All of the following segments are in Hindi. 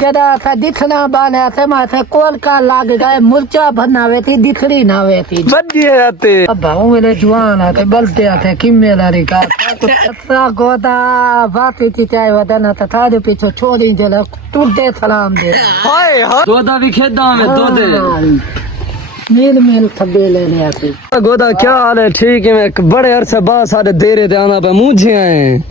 जदा था दिखना बाले थे माथे कोल का लाग गए मुर्चा बनावे थी दिखड़ी ना वे थी बदिए आते अब भाऊ मेरे जवान आते बलते आते किम्मे लारी का असा गोदा बाती थी चाहे वदना था थारे पीछे छोड़ी जला टूटे सलाम दे हाय हाय गोदा भी खेदा में दोदे मील मील थब्बे लेने आती गोदा क्या हाल है? ठीक है, मैं बड़े अरसे बाद सारे देरे थे आना पे मुझे आए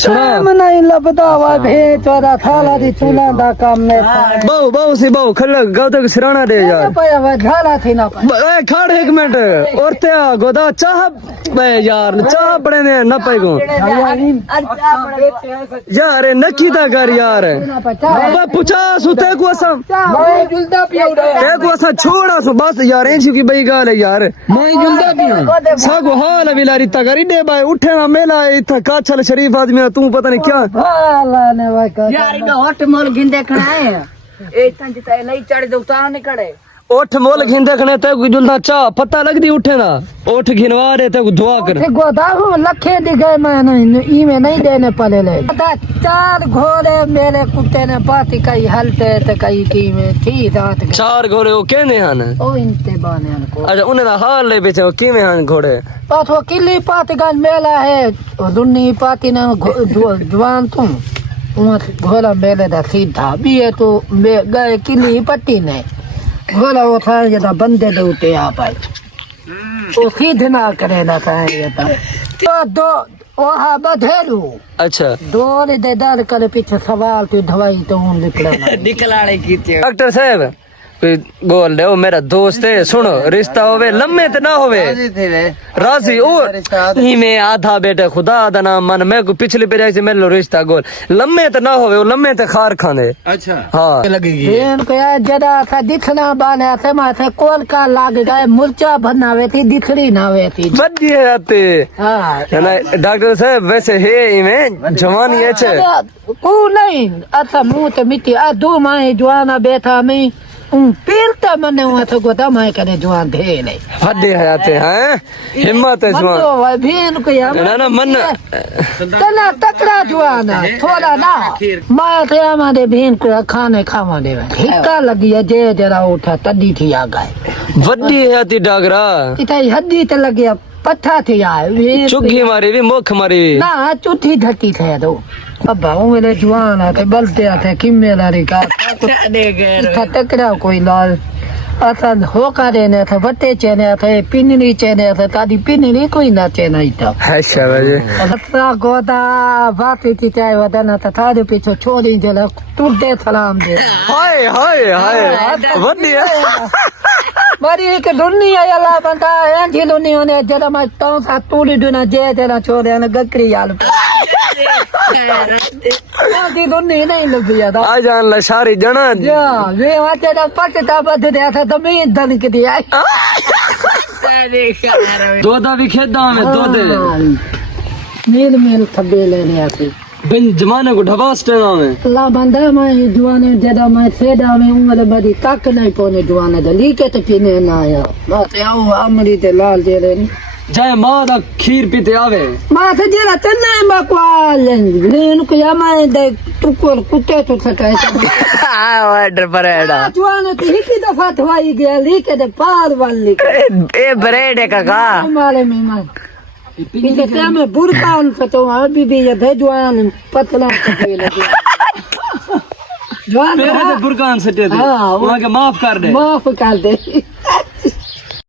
सुना नहीं लबदा हुआ भेज चौदह थाला दी चूल्हा दा काम में बहु बहु सी बहु खल गौतक सिराना दे यार पाया झाला थी ना ए खड़ एक मिनट और ते गोदा चाह बे यार चाह पड़े ने न पे को यार नकी दा कर यार बाबा पूछा सुते को असम ते को असम छोड़ा सो बस यार ऐसी की बई गाल है यार मैं जुलदा पिया सागो हाल बिलारी तगरी दे भाई उठे ना मेला इथा काछल शरीफ आदमी तू पता नहीं क्या यार इधर हॉट मॉल गिंदे खड़ाए ए तंज ते नहीं चढ़ दो ता नहीं खड़े ओठ मोल घिंदे खने ते जुलदा चा पता लगदी उठे ना ओठ घिनवा दे ते दुआ कर गोदा हो लखे दी गए मैं नहीं ई में नहीं देने पड़े ले चार घोड़े मेरे कुत्ते ने पाती कई हलते ते कई की में थी रात चार घोड़े ओ केने हन ओ इनते बाने को अच्छा उन्हें हाल ले बेचे किवे हन घोड़े पास वो किली पाती का मेला है दुन्नी पाती ना जवान तुम घोड़ा मेले दा सीधा भी है तो गए किली पट्टी ने घोड़ा वो था जदा बंदे दे उते आ पाए तो सीध ना करे ना था तो दो वहाँ बधेलू अच्छा दो दे दर करे पीछे सवाल तो दवाई तो उन निकला निकलाने की थी डॉक्टर साहब बोल रहे हो मेरा दोस्त है सुनो रिश्ता होवे लम्बे तो ना होवे राजी और ही में आधा बेटे खुदा आधा ना मन मैं को पिछली पे से मेरे लो रिश्ता गोल लम्बे तो ना होवे वो लम्बे तो खार खाने अच्छा हाँ लगेगी इनको यार जदा था दिखना बाले थे माथे कोल का लाग गए मुर्चा बनावे थी दिखड़ी ना वे थी बदिए आते हाँ डॉक्टर साहब वैसे है इमें जवानी है छे को नहीं अच्छा मुंह तो मिट्टी आ दो माए जवाना बैठा में पीरता मने हुआ तो गोदा माए करे जवान थे नहीं हड्डे आते हैं हिम्मत है जवान तो भी इनको यार ना मन तना तकड़ा जवान है थोड़ा ना माए थे हमारे बहन को खाने खावा दे हिक्का लगी है जे जरा उठा तड़ी थी आ गए वड्डी है आती डागरा इतना हड्डी तो लगी पत्था थी यार चुग्गी मारी भी मुख मारी भी ना चुठी धटी थे दो अब भाऊ मेरे जवान आते बलते आते किम्मे लारी का तकड़ा कोई लाल असन होका देने थे बट्टे चेने थे पिन्नी चेने थे तादी पिन्नी कोई ना चेना ही था अच्छा बाजी अच्छा गोदा बाती थी चाहे वदना था थारे पीछे छोड़ी जला टूटे सलाम दे हाय हाय हाय वड्डी है मारी एक दुनी आया बंदा एंजी दुनी होने जरा मैं तो सा तूड़ी दुना जे तेरा छोड़े ने गकरी याल आधी दुनी नहीं लगी था आ जान लशारी जना जा वे वाचे दा पचता बद दे था तो मैं धन के दिया दोदा भी खेदा में दोदे मील मील थब्बे लेने आती बिन जमाने को ढबास टेना में ला बंदा मैं जुआने जदा मैं सेदा में उंगल बड़ी तक नहीं पोने जुआने दा लीके तो पीने ना आया बात आओ अमरी ते लाल जेरे जय मां दा खीर पीते आवे मां से जेरा चन्ना मकवाल लेन को या मैं दे टुकुर कुत्ते तो सटाए ऑर्डर पर एडा जुआने तो ही की दफा धवाई गया लीके दे पार वाली ए ब्रेड है काका मारे में मां पीछे से मैं बुरका उनसे तो अभी भी ये भेजवान पतला से लगे जवान मेरे से बुरकान सटे थे हाँ, वहां के माफ कर दे माफ कर दे